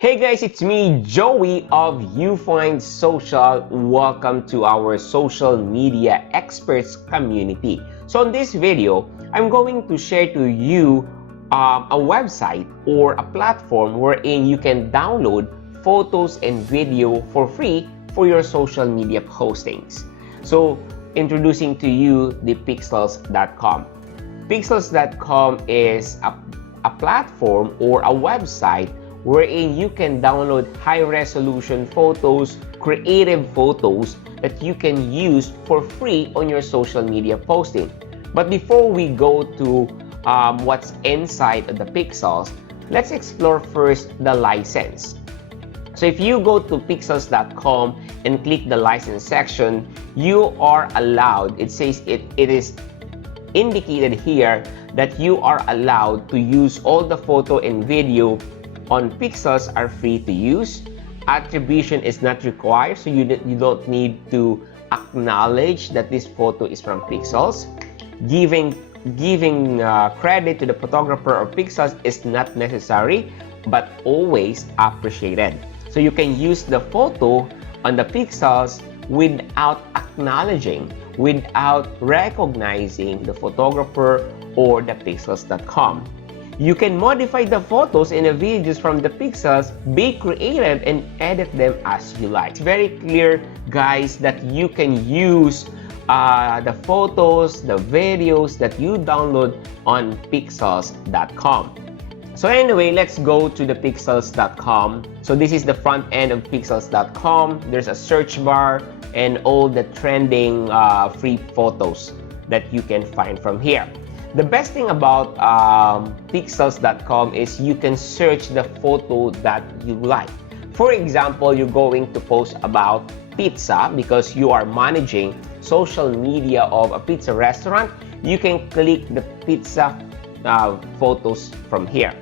Hey guys, it's me, Joey of You Find Social. Welcome to our social media experts community. So in this video, I'm going to share to you a website or a platform wherein you can download photos and video for free for your social media postings. So introducing to you the Pexels.com. Pexels.com is a platform or a website wherein you can download high-resolution photos, creative photos that you can use for free on your social media posting. But before we go to what's inside of the Pexels, let's explore first the license. So if you go to pexels.com and click the license section, you are allowed, it says it is indicated here that you are allowed to use all the photo and video on Pexels are free to use. Attribution is not required, so you don't need to acknowledge that this photo is from Pexels. Giving credit to the photographer or Pexels is not necessary, but always appreciated. So you can use the photo on the Pexels without acknowledging, without recognizing the photographer or the Pexels.com. You can modify the photos and the videos from the Pexels, be creative, and edit them as you like. It's very clear, guys, that you can use the photos, the videos that you download on Pexels.com. So anyway, let's go to the Pexels.com. So this is the front end of Pexels.com. There's a search bar and all the trending free photos that you can find from here. The best thing about Pexels.com is you can search the photo that you like. For example, you're going to post about pizza because you are managing social media of a pizza restaurant. You can click the pizza photos from here.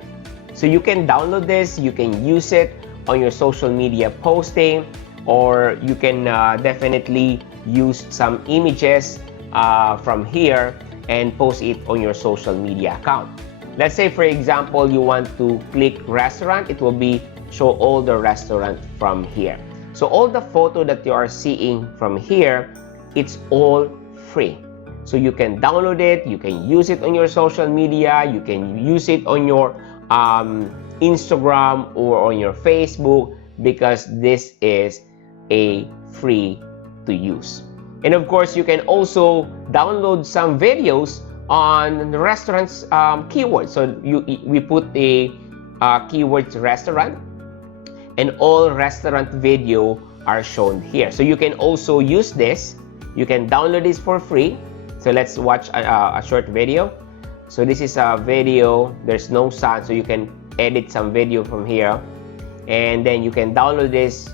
So you can download this, you can use it on your social media posting, or you can definitely use some images from here and post it on your social media account. Let's say, for example, you want to click restaurant, it will be show all the restaurant from here. So all the photo that you are seeing from here, it's all free. So you can download it, you can use it on your social media, you can use it on your Instagram or on your Facebook, because this is a free to use. And of course, you can also download some videos on the restaurant's keywords. So we put a keywords restaurant, and all restaurant video are shown here. So you can also use this. You can download this for free. So let's watch a short video. So this is a video. There's no sound, so you can edit some video from here, and then you can download this,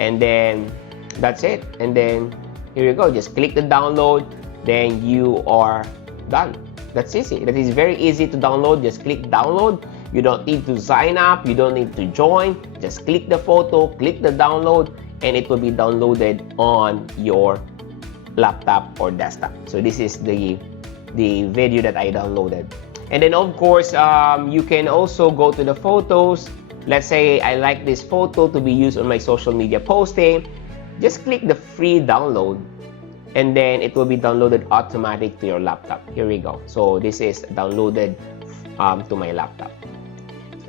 and then that's it. And then here you go, just click the download, then you are done. That's easy. That is very easy to download. Just click download. You don't need to sign up, you don't need to join. Just click the photo, click the download, and it will be downloaded on your laptop or desktop. So this is the video that I downloaded. And then of course, you can also go to the photos. Let's say I like this photo to be used on my social media posting. Just click the free download, and then it will be downloaded automatic to your laptop. Here we go. So this is downloaded to my laptop.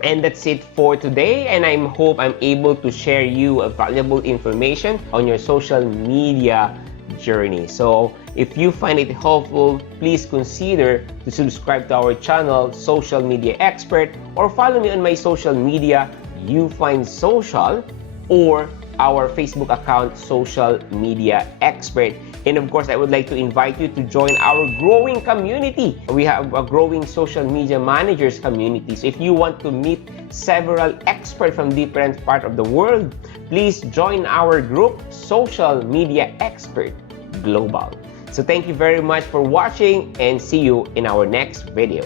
And that's it for today, and I hope I'm able to share you a valuable information on your social media journey. So if you find it helpful, please consider to subscribe to our channel, Social Media Expert, or follow me on my social media, You Find Social, or our Facebook account, Social Media Expert. And of course, I would like to invite you to join our growing community. We have a growing social media managers community. So if you want to meet several experts from different parts of the world, please join our group, Social Media Expert Global. So thank you very much for watching, and see you in our next video.